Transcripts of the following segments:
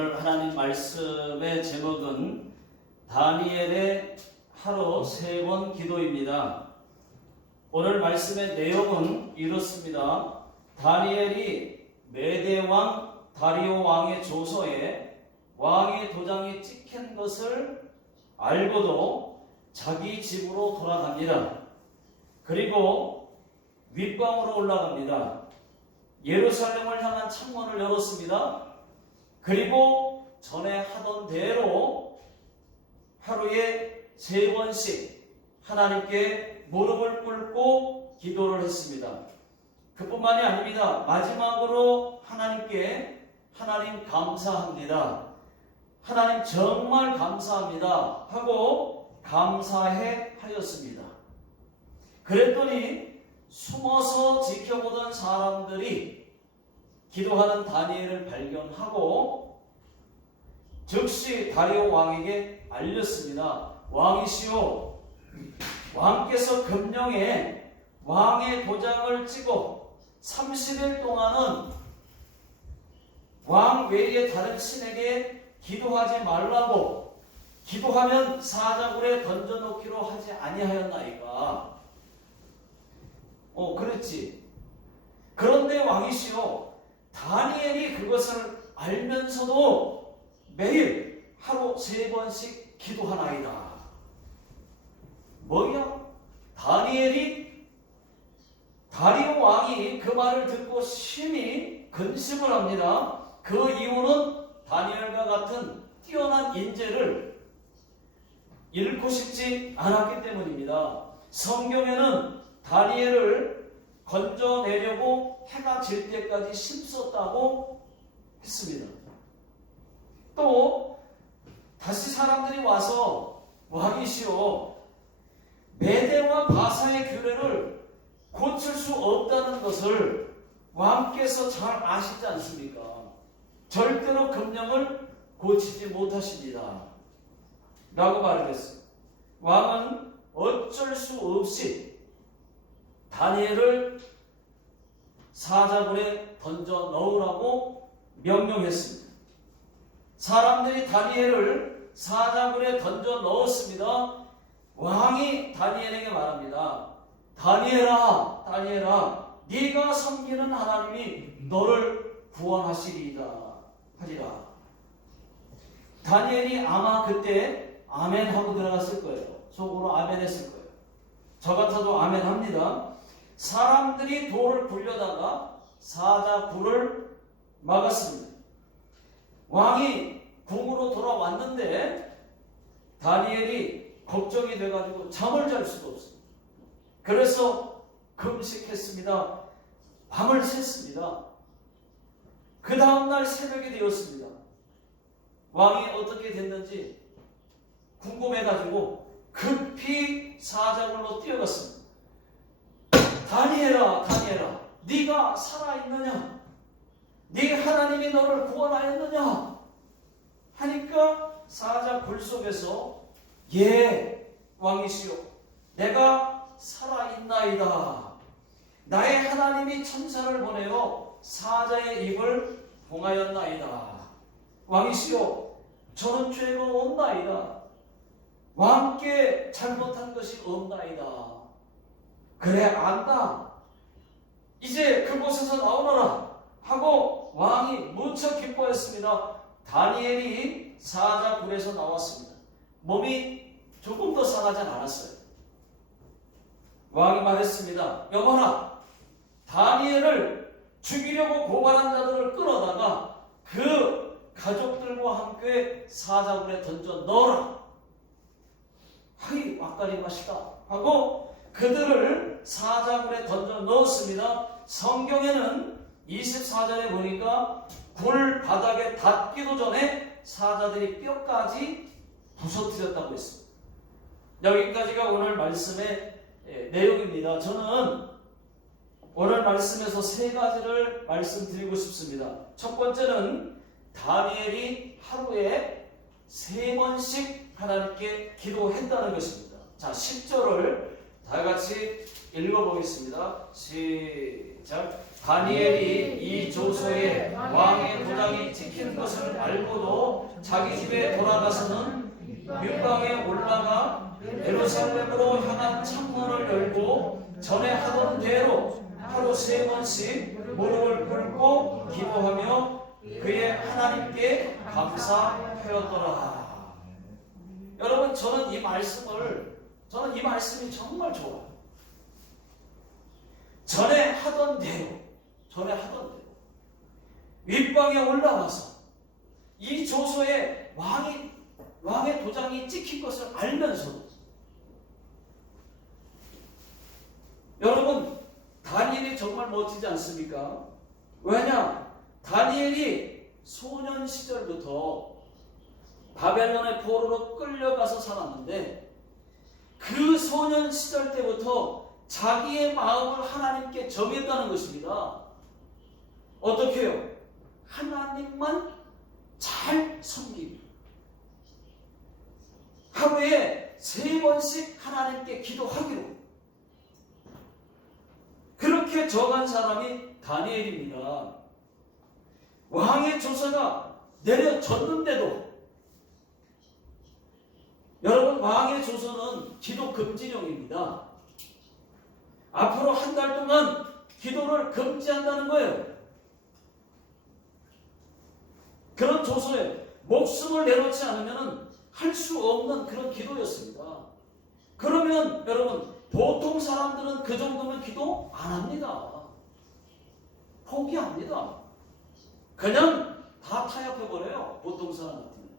오늘 하나님 말씀의 제목은 다니엘의 하루 3번 기도입니다. 오늘 말씀의 내용은 이렇습니다. 다니엘이 메대 왕 다리오 왕의 조서에 왕의 도장이 찍힌 것을 알고도 자기 집으로 돌아갑니다. 그리고 윗방으로 올라갑니다. 예루살렘을 향한 창문을 열었습니다. 그리고 전에 하던 대로 하루에 3번씩 하나님께 무릎을 꿇고 기도를 했습니다. 그뿐만이 아닙니다. 마지막으로 하나님께 하나님 감사합니다. 하나님 정말 감사합니다 하고 감사해 하였습니다. 그랬더니 숨어서 지켜보던 사람들이 기도하는 다니엘을 발견하고 즉시 다리오 왕에게 알렸습니다. 왕이시오, 왕께서 금령에 왕의 도장을 찍어 30일 동안은 왕 외에 다른 신에게 기도하지 말라고, 기도하면 사자굴에 던져놓기로 하지 아니하였나이까. 그랬지. 그런데 왕이시오, 다니엘이 그것을 알면서도 매일 하루 3번씩 기도하나이다. 뭐야? 다니엘이, 다리오 왕이 그 말을 듣고 심히 근심을 합니다. 그 이유는 다니엘과 같은 뛰어난 인재를 잃고 싶지 않았기 때문입니다. 성경에는 다니엘을 건져내려고 해가 질 때까지 힘썼다고 했습니다. 또 다시 사람들이 와서 왕이시오, 메대와 바사의 규례를 고칠 수 없다는 것을 왕께서 잘 아시지 않습니까? 절대로 금령을 고치지 못하십니다 라고 말을 했어요. 왕은 어쩔 수 없이 다니엘을 사자굴에 던져 넣으라고 명령했습니다. 사람들이 다니엘을 사자굴에 던져 넣었습니다. 왕이 다니엘에게 말합니다. 다니엘아, 다니엘아, 네가 섬기는 하나님이 너를 구원하시리이다 하리라. 다니엘이 아마 그때 아멘 하고 들어갔을 거예요. 속으로 아멘 했을 거예요. 저 같아도 아멘 합니다. 사람들이 돌을 굴려다가 사자굴을 막았습니다. 왕이 궁으로 돌아왔는데 다니엘이 걱정이 돼가지고 잠을 잘 수가 없습니다. 그래서 금식했습니다. 밤을 샜습니다. 그 다음날 새벽이 되었습니다. 왕이 어떻게 됐는지 궁금해가지고 급히 사자굴로 뛰어갔습니다. 다니엘아, 다니엘아, 네가 살아있느냐? 네 하나님이 너를 구원하였느냐? 하니까 사자굴 속에서 예, 왕이시오, 내가 살아있나이다. 나의 하나님이 천사를 보내어 사자의 입을 봉하였나이다. 왕이시오, 저는 죄가 없나이다. 왕께 잘못한 것이 없나이다. 그래, 안다. 이제 그곳에서 나오너라 하고 왕이 무척 기뻐했습니다. 다니엘이 사자굴에서 나왔습니다. 몸이 조금 더 상하지 않았어요. 왕이 말했습니다. 여봐라, 다니엘을 죽이려고 고발한 자들을 끌어다가 그 가족들과 함께 사자굴에 던져 넣어라. 하이, 와까리 맛이다 하고 그들을 사자굴에 던져 넣었습니다. 성경에는 24절에 보니까 굴 바닥에 닿기도 전에 사자들이 뼈까지 부서뜨렸다고 했습니다. 여기까지가 오늘 말씀의 내용입니다. 저는 오늘 말씀에서 3가지를 말씀드리고 싶습니다. 첫 번째는 다니엘이 하루에 3번씩 하나님께 기도했다는 것입니다. 자, 10절을 다 같이 읽어보겠습니다. 시작. 시작. 다니엘이 이 조서에 왕의 도장이 찍힌 것을 알고도 자기 집에 돌아가서는 윗방에 올라가 예루살렘으로 향한 창문을 열고 전에 하던 대로 하루 3번씩 무릎을 꿇고 기도하며 그의 하나님께 감사하였더라. 여러분, 저는 이 말씀이 정말 좋아요. 전에 하던 대로 윗방에 올라와서 이 조서에 왕의 도장이 찍힌 것을 알면서도, 여러분, 다니엘이 정말 멋지지 않습니까? 왜냐? 다니엘이 소년 시절부터 바벨론의 포로로 끌려가서 살았는데 그 소년 시절 때부터 자기의 마음을 하나님께 정했다는 것입니다. 어떻게 해요? 하나님만 잘 섬기기. 하루에 3번씩 하나님께 기도하기로 그렇게 정한 사람이 다니엘입니다. 왕의 조서가 내려졌는데도, 여러분, 왕의 조서는 기도 금지령입니다. 앞으로 한 달 동안 기도를 금지한다는 거예요. 그런 조서에 목숨을 내놓지 않으면 할 수 없는 그런 기도였습니다. 그러면 여러분, 보통 사람들은 그 정도면 기도 안 합니다. 포기합니다. 그냥 다 타협해버려요. 보통 사람 같으면.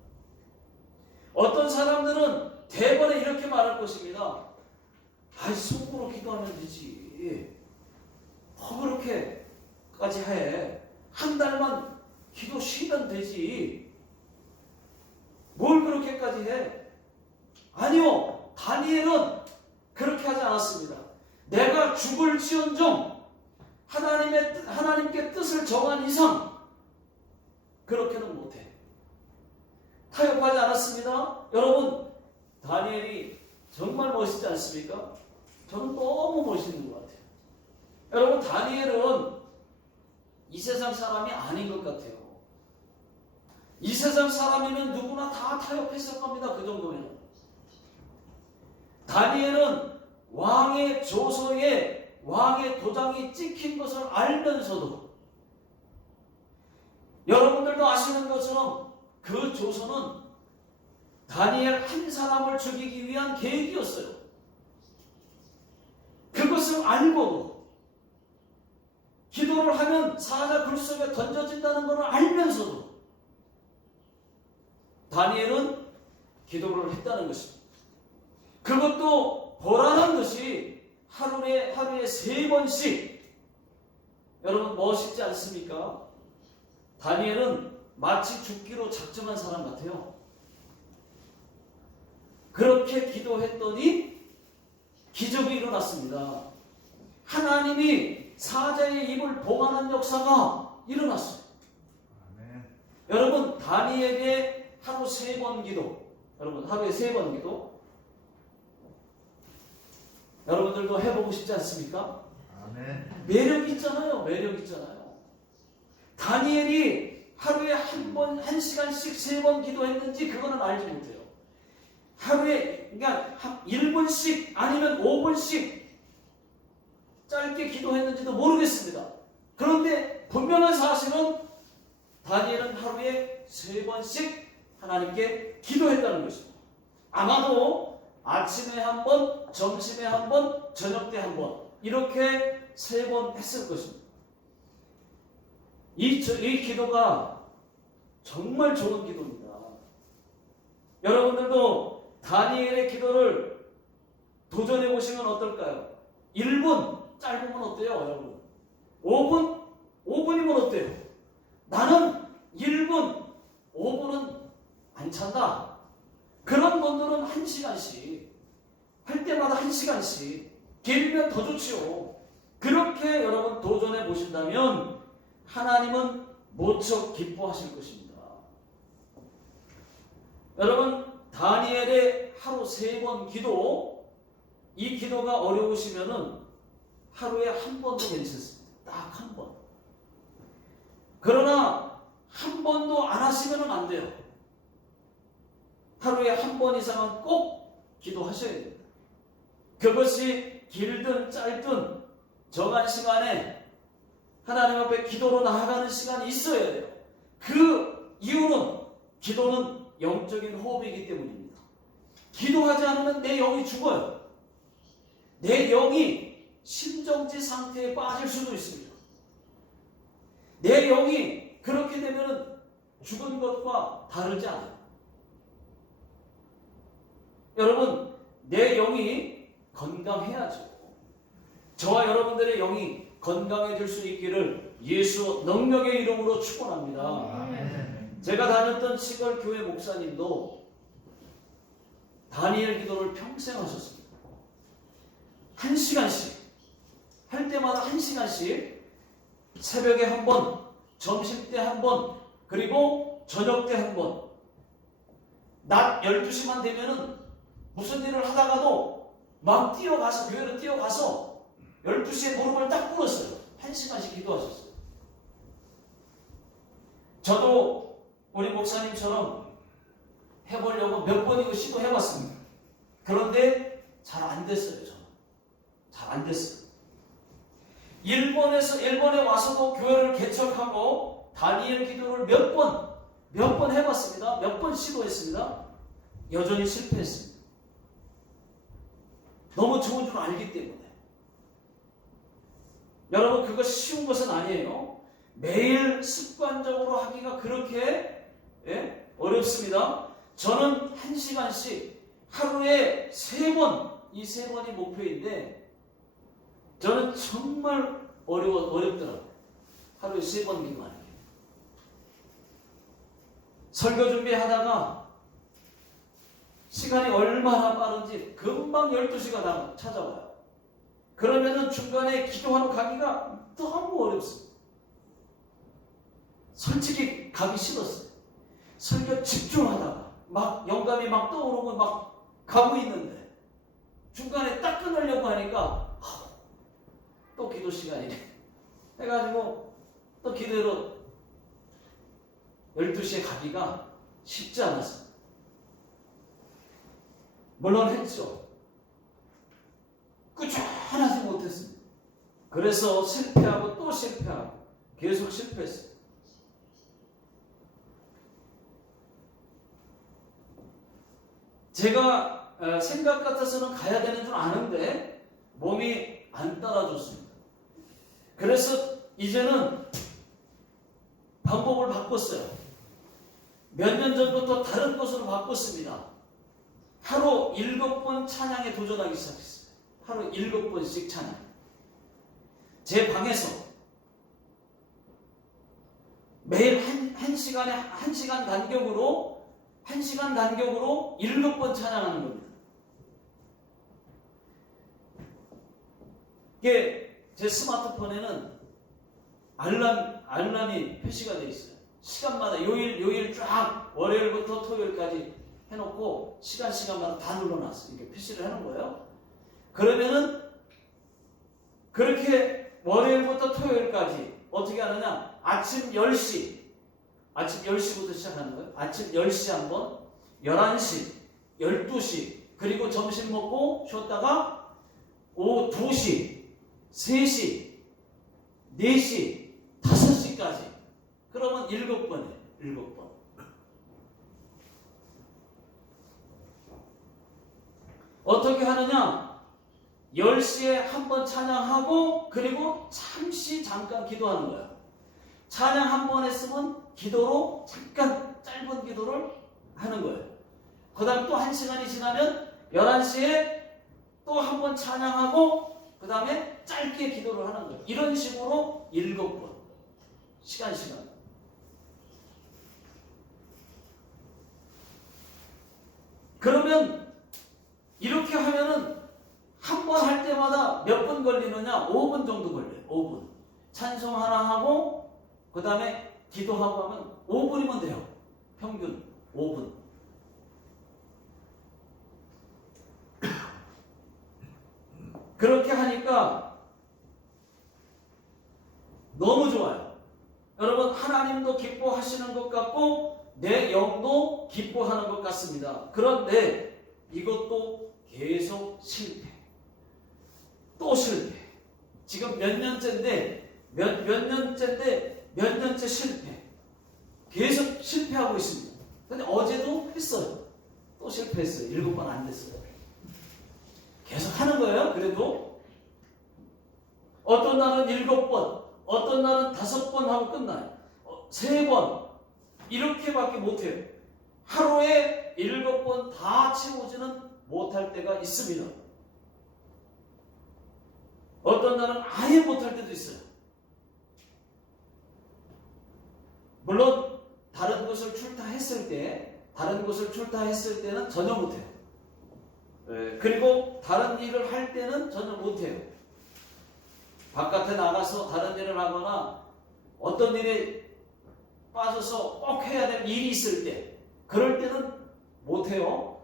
어떤 사람들은 대번에 이렇게 말할 것입니다. 아이, 속으로 기도하면 되지. 그렇게까지 해. 한 달만 기도 쉬면 되지. 뭘 그렇게까지 해? 아니요. 다니엘은 그렇게 하지 않았습니다. 내가 죽을지언정 하나님께 뜻을 정한 이상 그렇게는 못해. 타협하지 않았습니다. 여러분, 다니엘이 정말 멋있지 않습니까? 저는 너무 멋있는 것 같아요. 여러분, 다니엘은 이 세상 사람이 아닌 것 같아요. 이 세상 사람이면 누구나 다 타협했을 겁니다. 그 정도면. 다니엘은 왕의 조서에 왕의 도장이 찍힌 것을 알면서도, 여러분들도 아시는 것처럼 그 조서는 다니엘 한 사람을 죽이기 위한 계획이었어요. 그것을 알고도 기도를 하면 사자 굴 속에 던져진다는 것을 알면서도 다니엘은 기도를 했다는 것입니다. 그것도 보라는 것이 하루에 3번씩. 여러분, 멋있지 않습니까? 다니엘은 마치 죽기로 작정한 사람 같아요. 그렇게 기도했더니 기적이 일어났습니다. 하나님이 사자의 입을 봉하는 역사가 일어났어요. 아멘. 여러분, 다니엘의 하루 3번 기도, 여러분, 하루에 3번 기도, 여러분들도 해보고 싶지 않습니까? 아멘. 매력 있잖아요. 매력 있잖아요. 다니엘이 하루에 1시간씩 3번 기도했는지 그거는 알지 못해요. 하루에, 그러니까 1분씩 아니면 5분씩 짧게 기도했는지도 모르겠습니다. 그런데 분명한 사실은 다니엘은 하루에 3번씩 하나님께 기도했다는 것입니다. 아마도 아침에 한 번, 점심에 한 번, 저녁 때 한 번, 이렇게 3번 했을 것입니다. 이 기도가 정말 좋은 기도입니다. 여러분들도 다니엘의 기도를 도전해 보시면 어떨까요? 1분 짧으면 어때요, 여러분? 5분이면 어때요? 나는 1분, 5분은 안 찬다. 그런 분들은 1시간씩, 할 때마다 1시간씩, 길면 더 좋지요. 그렇게 여러분 도전해 보신다면 하나님은 무척 기뻐하실 것입니다. 여러분, 다니엘의 하루 3번 기도, 이 기도가 어려우시면은 하루에 한 번도 괜찮습니다. 딱 딱 한 번. 그러나 한 번도 안 하시면 안 돼요. 하루에 한 번 이상은 꼭 기도하셔야 됩니다. 그것이 길든 짧든 정한 시간에 하나님 앞에 기도로 나아가는 시간이 있어야 돼요. 그 이유는 기도는 영적인 호흡이기 때문입니다. 기도하지 않으면 내 영이 죽어요. 내 영이 심정지 상태에 빠질 수도 있습니다. 내 영이 그렇게 되면 죽은 것과 다르지 않아요. 여러분, 내 영이 건강해야죠. 저와 여러분들의 영이 건강해질 수 있기를 예수 능력의 이름으로 축원합니다. 제가 다녔던 시골 교회 목사님도 다니엘 기도를 평생 하셨습니다. 1시간씩 할 때마다 1시간씩 새벽에 한 번, 점심 때 한 번, 그리고 저녁 때 한 번. 낮 12시만 되면은 무슨 일을 하다가도 막 뛰어가서 교회로 뛰어가서 12시에 무릎을 딱 꿇었어요. 1시간씩 기도하셨어요. 저도 우리 목사님처럼 해보려고 몇 번이고 시도해봤습니다. 그런데 잘 안 됐어요. 저는 잘 안 됐어요. 일본에 와서도 교회를 개척하고 다니엘 기도를 몇 번 해봤습니다. 몇 번 시도했습니다. 여전히 실패했습니다. 너무 좋은 줄 알기 때문에. 여러분, 그거 쉬운 것은 아니에요. 매일 습관적으로 하기가 그렇게 어렵습니다. 저는 1시간씩 하루에 3번, 이 3번이 목표인데 저는 정말 어렵더라고요. 하루에 3번 기도하는 게. 설교 준비하다가 시간이 얼마나 빠른지 금방 12시가 찾아와요. 그러면은 중간에 기도하러 가기가 너무 어렵습니다. 솔직히 가기 싫었어요. 설교 집중하다가 막 영감이 막 떠오르고 막 가고 있는데 중간에 딱 끊으려고 하니까 또 기도 시간이네 해가지고 또 기도로 12시에 가기가 쉽지 않았습니다. 물론 했죠. 꾸준하지 못했습니다. 그래서 실패하고 또 실패하고 계속 실패했어요. 제가 생각 같아서는 가야 되는 줄 아는데 몸이 안 따라줬습니다. 그래서 이제는 방법을 바꿨어요. 몇 년 전부터 다른 것으로 바꿨습니다. 하루 7번 찬양에 도전하기 시작했어요. 하루 7번씩 찬양. 제 방에서 매일 한 시간 간격으로 7번 찬양하는 겁니다. 이게 제 스마트폰에는 알람이 표시가 되어 있어요. 시간마다 요일 쫙 월요일부터 토요일까지 해놓고 시간마다 다 눌러놨어요. 이렇게 표시를 해놓은 거예요. 그러면은 그렇게 월요일부터 토요일까지 어떻게 하느냐? 아침 10시부터 시작하는 거예요. 아침 10시 한번, 11시, 12시, 그리고 점심 먹고 쉬었다가 오후 2시, 3시, 4시, 5시까지. 그러면 7번이에요. 7번. 어떻게 하느냐? 10시에 한번 찬양하고 그리고 잠깐 기도하는 거예요. 찬양 한 번 했으면 기도로 잠깐 짧은 기도를 하는 거예요. 그 다음에 또 1시간이 지나면 11시에 또 한 번 찬양하고 그 다음에 짧게 기도를 하는 거예요. 이런 식으로 7번. 시간. 그러면 이렇게 하면은 한 번 할 때마다 몇 분 걸리느냐? 5분 정도 걸려요. 5분. 찬송 하나 하고 그 다음에 기도하고 하면 5분이면 돼요. 평균 5분. 그렇게 하니까 기뻐하시는 것 같고 내 영도 기뻐하는 것 같습니다. 그런데 이것도 계속 실패. 또 실패. 지금 몇 년째인데 몇 년째 실패. 계속 실패하고 있습니다. 근데 어제도 했어요. 또 실패했어요. 7번 안 됐어요. 계속 하는 거예요. 그래도 어떤 날은 7번, 어떤 날은 5번 하고 끝나요. 3번 이렇게밖에 못해요. 하루에 7번 다 채우지는 못할 때가 있습니다. 어떤 날은 아예 못할 때도 있어요. 물론 다른 곳을 출타했을 때는 전혀 못해요. 그리고 다른 일을 할 때는 전혀 못해요. 바깥에 나가서 다른 일을 하거나 어떤 일에 빠져서 꼭 해야 될 일이 있을 때, 그럴 때는 못해요.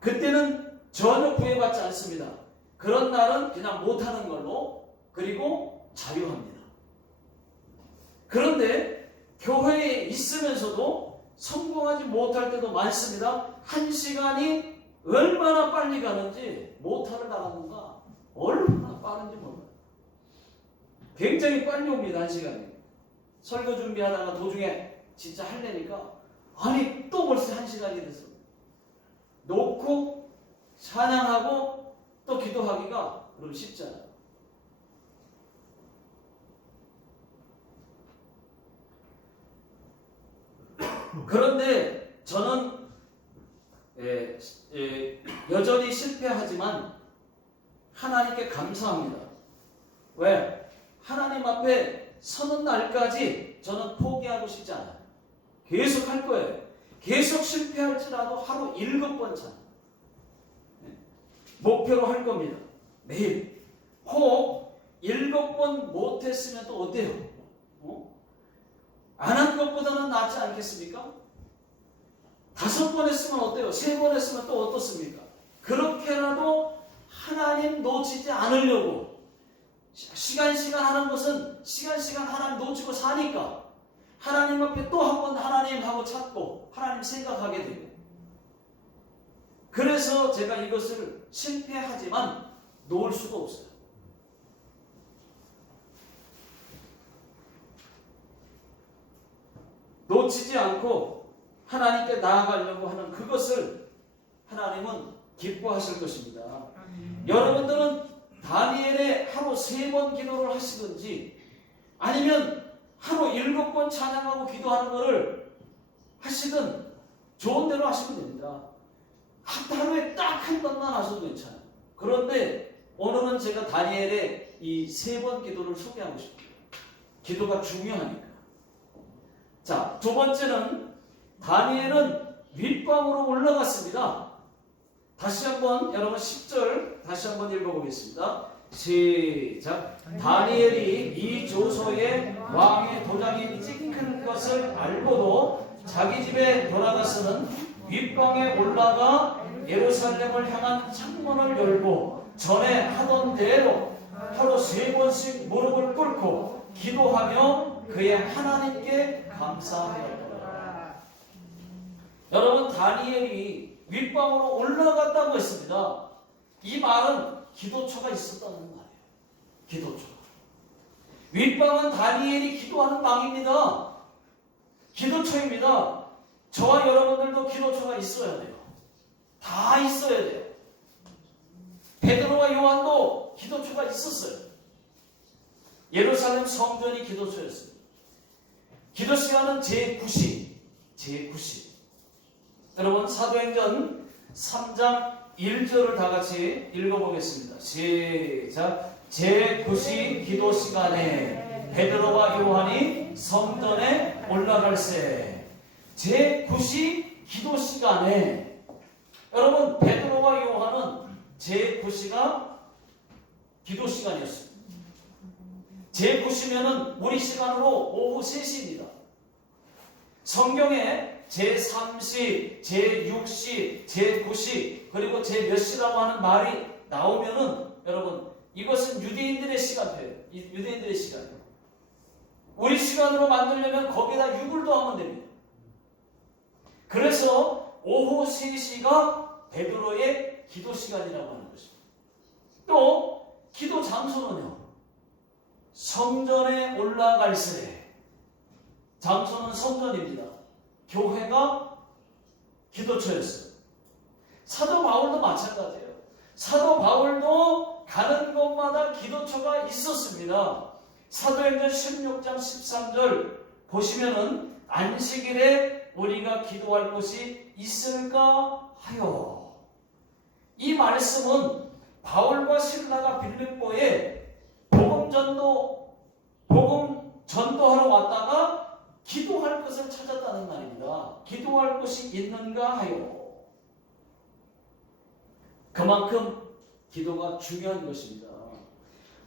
그때는 전혀 구애받지 않습니다. 그런 날은 그냥 못하는 걸로, 그리고 자유합니다. 그런데 교회에 있으면서도 성공하지 못할 때도 많습니다. 1시간이 얼마나 빨리 가는지, 모터를 나가는가 얼마나 빠른지 몰라요. 굉장히 빨리 옵니다. 1시간이. 설교 준비하다가 도중에 진짜 하려니까 아니 또 벌써 1시간이 됐어. 놓고 찬양하고 또 기도하기가 그럼 쉽지 않아요. 그런데 저는 여전히 실패하지만 하나님께 감사합니다. 왜? 하나님 앞에 서는 날까지 저는 포기하고 싶지 않아요. 계속 할 거예요. 계속 실패할지라도 하루 7번 찬 목표로 할 겁니다. 매일. 혹 7번 못했으면 또 어때요? 안 한 것보다는 낫지 않겠습니까? 5번 했으면 어때요? 3번 했으면 또 어떻습니까? 그렇게라도 하나님 놓치지 않으려고 시간 하는 것은 시간 하나님 놓치고 사니까 하나님 앞에 또 한 번 하나님 하고 찾고 하나님 생각하게 되고, 그래서 제가 이것을 실패하지만 놓을 수가 없어요. 놓치지 않고 하나님께 나아가려고 하는 그것을 하나님은 기뻐하실 것입니다. 여러분들은 다니엘의 하루 3번 기도를 하시든지 아니면 하루 7번 찬양하고 기도하는 것을 하시든 좋은 대로 하시면 됩니다. 하루에 딱 한 번만 하셔도 괜찮아요. 그런데 오늘은 제가 다니엘의 이 3번 기도를 소개하고 싶어요. 기도가 중요하니까. 자, 2번째는 다니엘은 윗방으로 올라갔습니다. 다시 한번 여러분 10절 다시 한번 읽어보겠습니다. 시작. 다니엘이 이 조서에 왕의 도장이 찍힌 것을 알고도 자기 집에 돌아가서는 윗방에 올라가 예루살렘을 향한 창문을 열고 전에 하던 대로 하루 3번씩 무릎을 꿇고 기도하며 그의 하나님께 감사하였다. 여러분, 다니엘이 윗방으로 올라갔다고 했습니다. 이 말은 기도처가 있었다는 말이에요. 기도처가. 윗방은 다니엘이 기도하는 방입니다. 기도처입니다. 저와 여러분들도 기도처가 있어야 돼요. 다 있어야 돼요. 베드로와 요한도 기도처가 있었어요. 예루살렘 성전이 기도처였습니다. 기도 시간은 제9시. 여러분, 사도행전 3장 1절을 다 같이 읽어보겠습니다. 시작. 제9시 기도 시간에 베드로와 요한이 성전에 올라갈세. 제9시 기도 시간에, 여러분, 베드로와 요한은 제9시가 기도 시간이었습니다. 제9시면은 우리 시간으로 오후 3시입니다. 성경에 제3시, 제6시, 제9시, 그리고 제 몇 시라고 하는 말이 나오면은 여러분, 이것은 유대인들의 시간표예요. 유대인들의 시간이에요. 우리 시간으로 만들려면 거기에다 6을 더하면 됩니다. 그래서 오후 3시가 베드로의 기도 시간이라고 하는 것입니다. 또 기도 장소는요, 성전에 올라갈새. 장소는 성전입니다. 교회가 기도처였어요. 사도 바울도 마찬가지예요. 사도 바울도 가는 곳마다 기도처가 있었습니다. 사도행전 16장 13절 보시면은 안식일에 우리가 기도할 곳이 있을까 하여. 이 말씀은 바울과 신라가 빌립보에 복음 전도하러 왔다가 기도할 것을 찾았다는 말입니다. 기도할 곳이 있는가 하여. 그만큼 기도가 중요한 것입니다.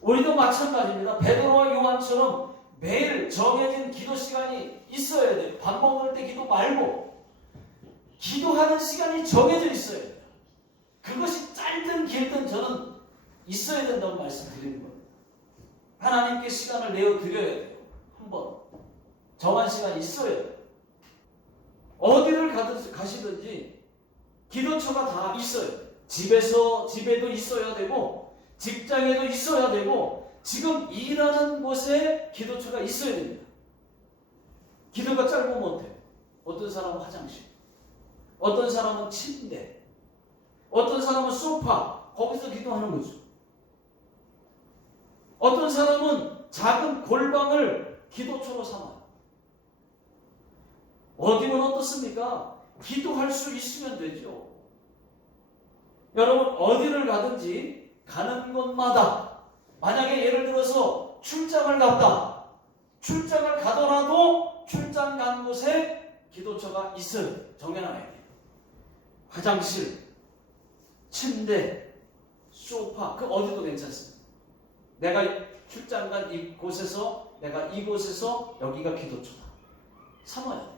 우리도 마찬가지입니다. 베드로와 요한처럼 매일 정해진 기도 시간이 있어야 돼요. 밥 먹을 때 기도 말고 기도하는 시간이 정해져 있어야 돼요. 그것이 짧든 길든 저는 있어야 된다고 말씀드리는 거예요. 하나님께 시간을 내어드려야 돼요. 한번 정한 시간이 있어야 돼요. 어디를 가시든지 기도처가 다 있어요. 집에도 있어야 되고 직장에도 있어야 되고 지금 일하는 곳에 기도처가 있어야 됩니다. 기도가 짧으면 어때요? 어떤 사람은 화장실, 어떤 사람은 침대, 어떤 사람은 소파, 거기서 기도하는 거죠. 어떤 사람은 작은 골방을 기도처로 삼아요. 어디면 어떻습니까? 기도할 수 있으면 되죠. 여러분 어디를 가든지 가는 곳마다 만약에 예를 들어서 출장을 갔다. 출장을 가더라도 출장 간 곳에 기도처가 있어요. 정해놔야 돼요. 화장실, 침대, 소파, 그 어디도 괜찮습니다. 내가 출장 간 이곳에서 내가 이곳에서 여기가 기도처다. 삼아야 돼요.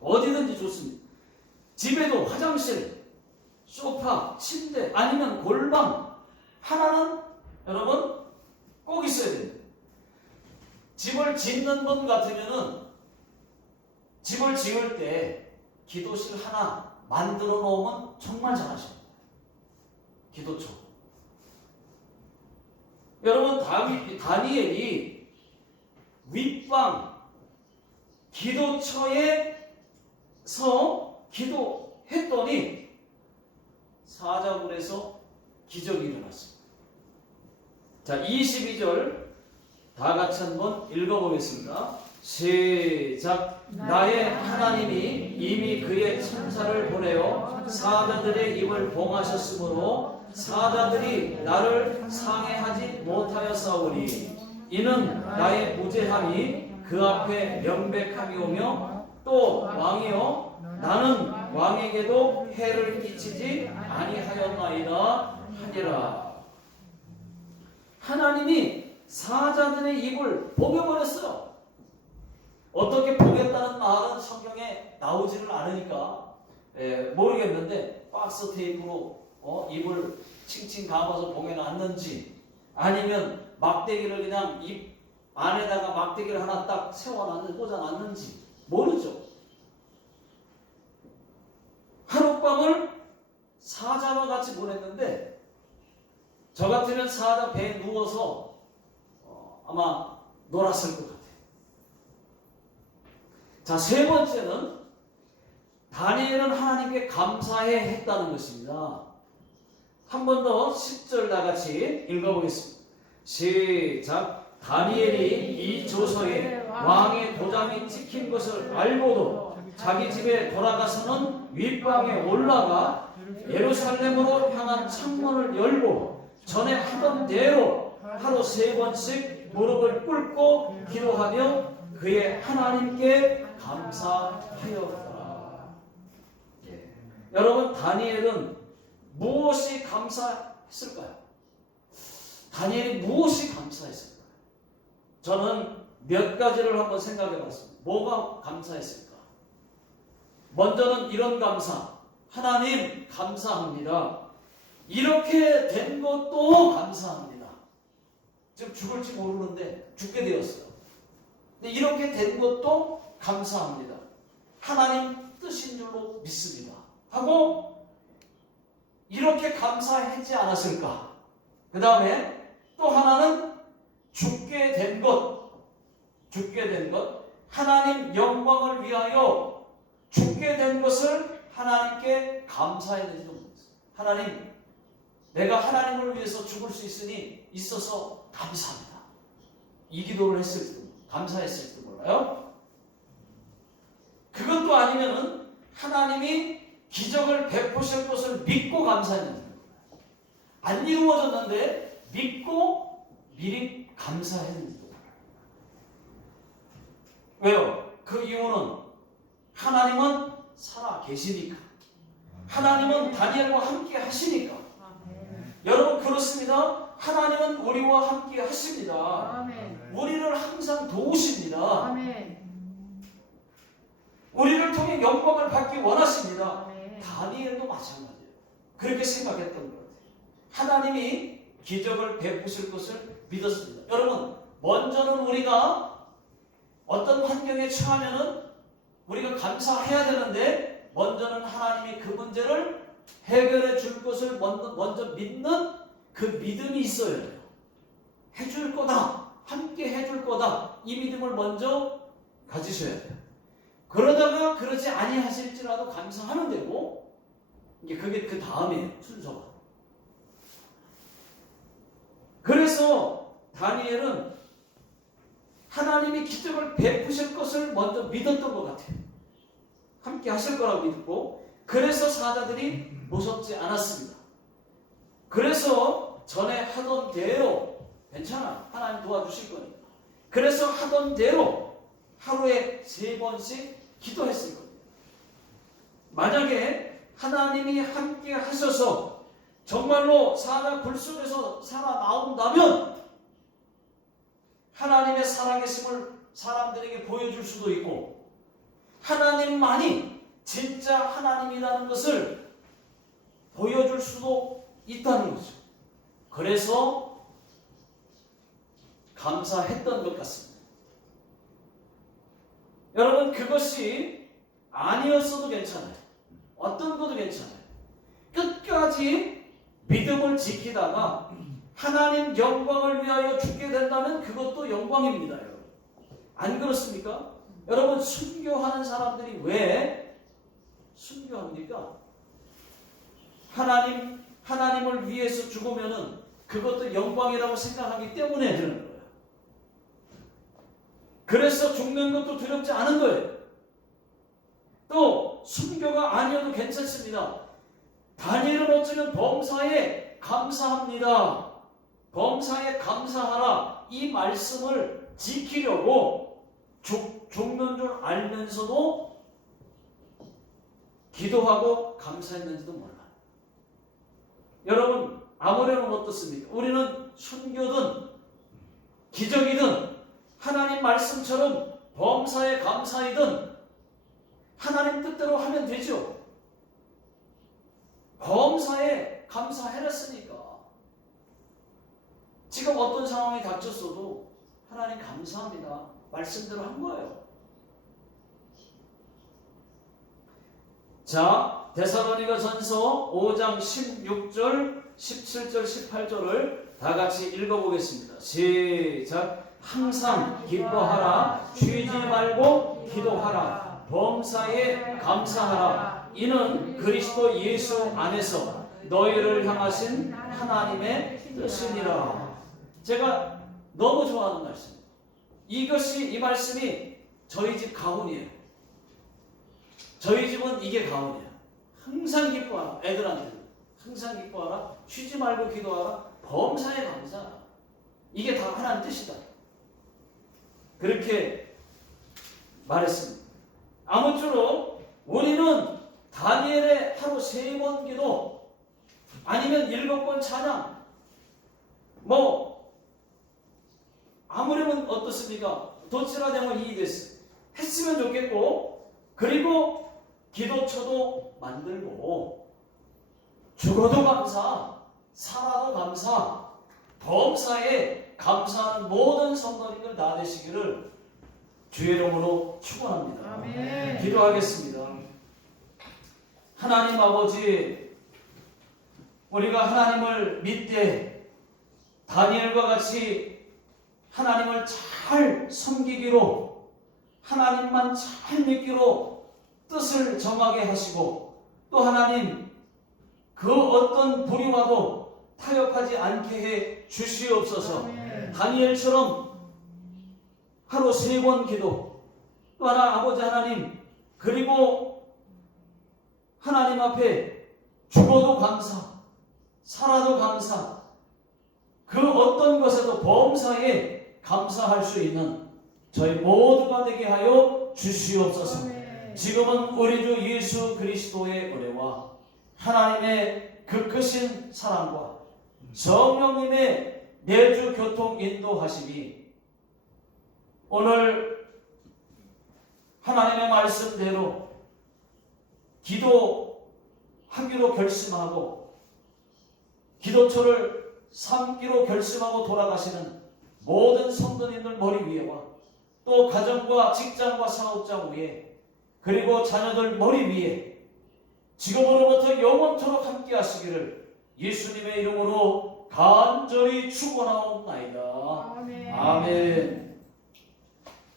어디든지 좋습니다. 집에도 화장실, 소파, 침대 아니면 골방 하나는 여러분 꼭 있어야 됩니다. 집을 짓는 분 같으면은 집을 지을 때 기도실 하나 만들어 놓으면 정말 잘하십니다. 기도처. 여러분 다니엘이 윗방 기도처에서 기도했더니 사자굴에서 기적이 일어났습니다. 자, 22절 다 같이 한번 읽어보겠습니다. 시작. 나의 하나님이 이미 그의 천사를 보내어 사자들의 입을 봉하셨으므로 사자들이 나를 상해하지 못하였사오니 이는 나의 무죄함이 그 앞에 명백함이 오며 또 왕이여 나는 왕에게도 해를 끼치지 아니하였나이다 하니라. 하나님이 사자들의 입을 보겨버렸어요. 어떻게 보겠다는 말은 성경에 나오지를 않으니까 모르겠는데 박스 테이프로 입을 칭칭 감아서 보겨놨는지 아니면 막대기를 그냥 입 안에다가 막대기를 하나 딱 세워놨는지 꽂아놨는지 모르죠. 하룻밤을 사자와 같이 보냈는데 저 같으면 사자 배에 누워서 아마 놀았을 것 같아요. 자, 세 번째는 다니엘은 하나님께 감사해 했다는 것입니다. 한 번 더 10절 다 같이 읽어보겠습니다. 시작. 다니엘이 이 조서에 왕의 도장이 찍힌 것을 알고도 자기 집에 돌아가서는 윗방에 올라가 예루살렘으로 향한 창문을 열고 전에 하던 대로 하루 3번씩 무릎을 꿇고 기도하며 그의 하나님께 감사하였더라. 여러분 다니엘은 무엇이 감사했을까요? 다니엘이 무엇이 감사했을까요? 저는 몇 가지를 한번 생각해 봤습니다. 뭐가 감사했을까? 먼저는 이런 감사. 하나님 감사합니다. 이렇게 된 것도 감사합니다. 지금 죽을지 모르는데 죽게 되었어요. 근데 이렇게 된 것도 감사합니다. 하나님 뜻인 줄로 믿습니다. 하고 이렇게 감사하지 않았을까? 그 다음에 또 하나는 죽게 된 것, 하나님 영광을 위하여 죽게 된 것을 하나님께 감사했는지도 모르겠어요. 하나님, 내가 하나님을 위해서 죽을 수 있어서 감사합니다. 이 기도를 했을지도, 감사했을지도 몰라요. 그것도 아니면은 하나님이 기적을 베푸실 것을 믿고 감사했는지, 안 이루어졌는데 믿고 미리 감사했는지도 몰라요. 왜요? 그 이유는 하나님은 살아 계시니까, 하나님은 다니엘과 함께 하시니까. 여러분 그렇습니다. 하나님은 우리와 함께 하십니다. 우리를 항상 도우십니다. 우리를 통해 영광을 받기 원하십니다. 다니엘도 마찬가지예요. 그렇게 생각했던 것 같아요. 하나님이 기적을 베푸실 것을 믿었습니다. 여러분, 먼저는 우리가 어떤 환경에 처하면은 우리가 감사해야 되는데, 먼저는 하나님이 그 문제를 해결해 줄 것을 먼저 믿는 그 믿음이 있어야 돼요. 해줄 거다, 함께 해줄 거다, 이 믿음을 먼저 가지셔야 돼요. 그러다가 그러지 아니하실지라도 감사하면 되고, 이게 그게 그 다음이에요, 순서가. 그래서 다니엘은 하나님이 기적을 베푸실 것을 먼저 믿었던 것 같아요. 함께 하실 거라고 믿고, 그래서 사자들이 무섭지 않았습니다. 그래서 전에 하던 대로, 괜찮아, 하나님 도와주실 거니까, 그래서 하던 대로 하루에 3번씩 기도했을 겁니다. 만약에 하나님이 함께 하셔서 정말로 사자 굴 속에서 살아나온다면 하나님의 살아계심을 사람들에게 보여줄 수도 있고, 하나님만이 진짜 하나님이라는 것을 보여줄 수도 있다는 거죠. 그래서 감사했던 것 같습니다. 여러분, 그것이 아니었어도 괜찮아요. 어떤 것도 괜찮아요. 끝까지 믿음을 지키다가 하나님 영광을 위하여 죽게 된다면 그것도 영광입니다. 여러분, 안 그렇습니까? 여러분, 순교하는 사람들이 왜 순교합니까? 하나님을 위해서 죽으면은 그것도 영광이라고 생각하기 때문에 그러는 거예요. 그래서 죽는 것도 두렵지 않은 거예요. 또 순교가 아니어도 괜찮습니다. 다니엘은 어쩌면 범사에 감사합니다, 범사에 감사하라, 이 말씀을 지키려고 죽는 줄 알면서도 기도하고 감사했는지도 몰라요. 여러분, 아무래는 어떻습니까? 우리는 순교든 기적이든 하나님 말씀처럼 범사에 감사이든 하나님 뜻대로 하면 되죠. 범사에 감사해냈으니까 지금 어떤 상황이 닥쳤어도 하나님 감사합니다, 말씀대로 한 거예요. 자, 데살로니가전서 5장 16절, 17절, 18절을 다 같이 읽어보겠습니다. 시작. 항상 기뻐하라, 쉬지 말고 기도하라, 범사에 감사하라, 이는 그리스도 예수 안에서 너희를 향하신 하나님의 뜻이니라. 제가 너무 좋아하는 말씀입니다. 이 말씀이 저희 집 가훈이에요. 저희 집은 이게 가훈이에요. 항상 기뻐하라, 애들한테 항상 기뻐하라, 쉬지 말고 기도하라, 범사에 감사하라. 이게 다 하나님 뜻이다. 그렇게 말했습니다. 아무쪼록 우리는 다니엘의 하루 3번 기도, 아니면 7번 찬양, 아무래면 어떻습니까? 도치라 되면 이익했어요. 했으면 좋겠고, 그리고 기도처도 만들고, 죽어도 감사, 살아도 감사, 범사에 감사하는 모든 성도님들 다 되시기를 주의 이름으로 축원합니다. 아멘. 기도하겠습니다. 하나님 아버지, 우리가 하나님을 믿되 다니엘과 같이 하나님을 잘 섬기기로, 하나님만 잘 믿기로 뜻을 정하게 하시고, 또 하나님 그 어떤 불의와도 타협하지 않게 해 주시옵소서. 아멘. 다니엘처럼 하루 3번 기도, 또 하나 아버지 하나님, 그리고 하나님 앞에 죽어도 감사, 살아도 감사, 그 어떤 것에도 범사에 감사할 수 있는 저희 모두가 되게 하여 주시옵소서. 아멘. 지금은 우리 주 예수 그리스도의 은혜와 하나님의 그 크신 사랑과 성령님의 내주 교통 인도하심이 오늘 하나님의 말씀대로 기도하기로 결심하고 기도처를 삼기로 결심하고 돌아가시는 모든 성도님들 머리 위에와 또 가정과 직장과 사업장 위에 그리고 자녀들 머리 위에 지금으로부터 영원토록 함께 하시기를 예수님의 이름으로 간절히 축원하옵나이다. 아멘. 아멘.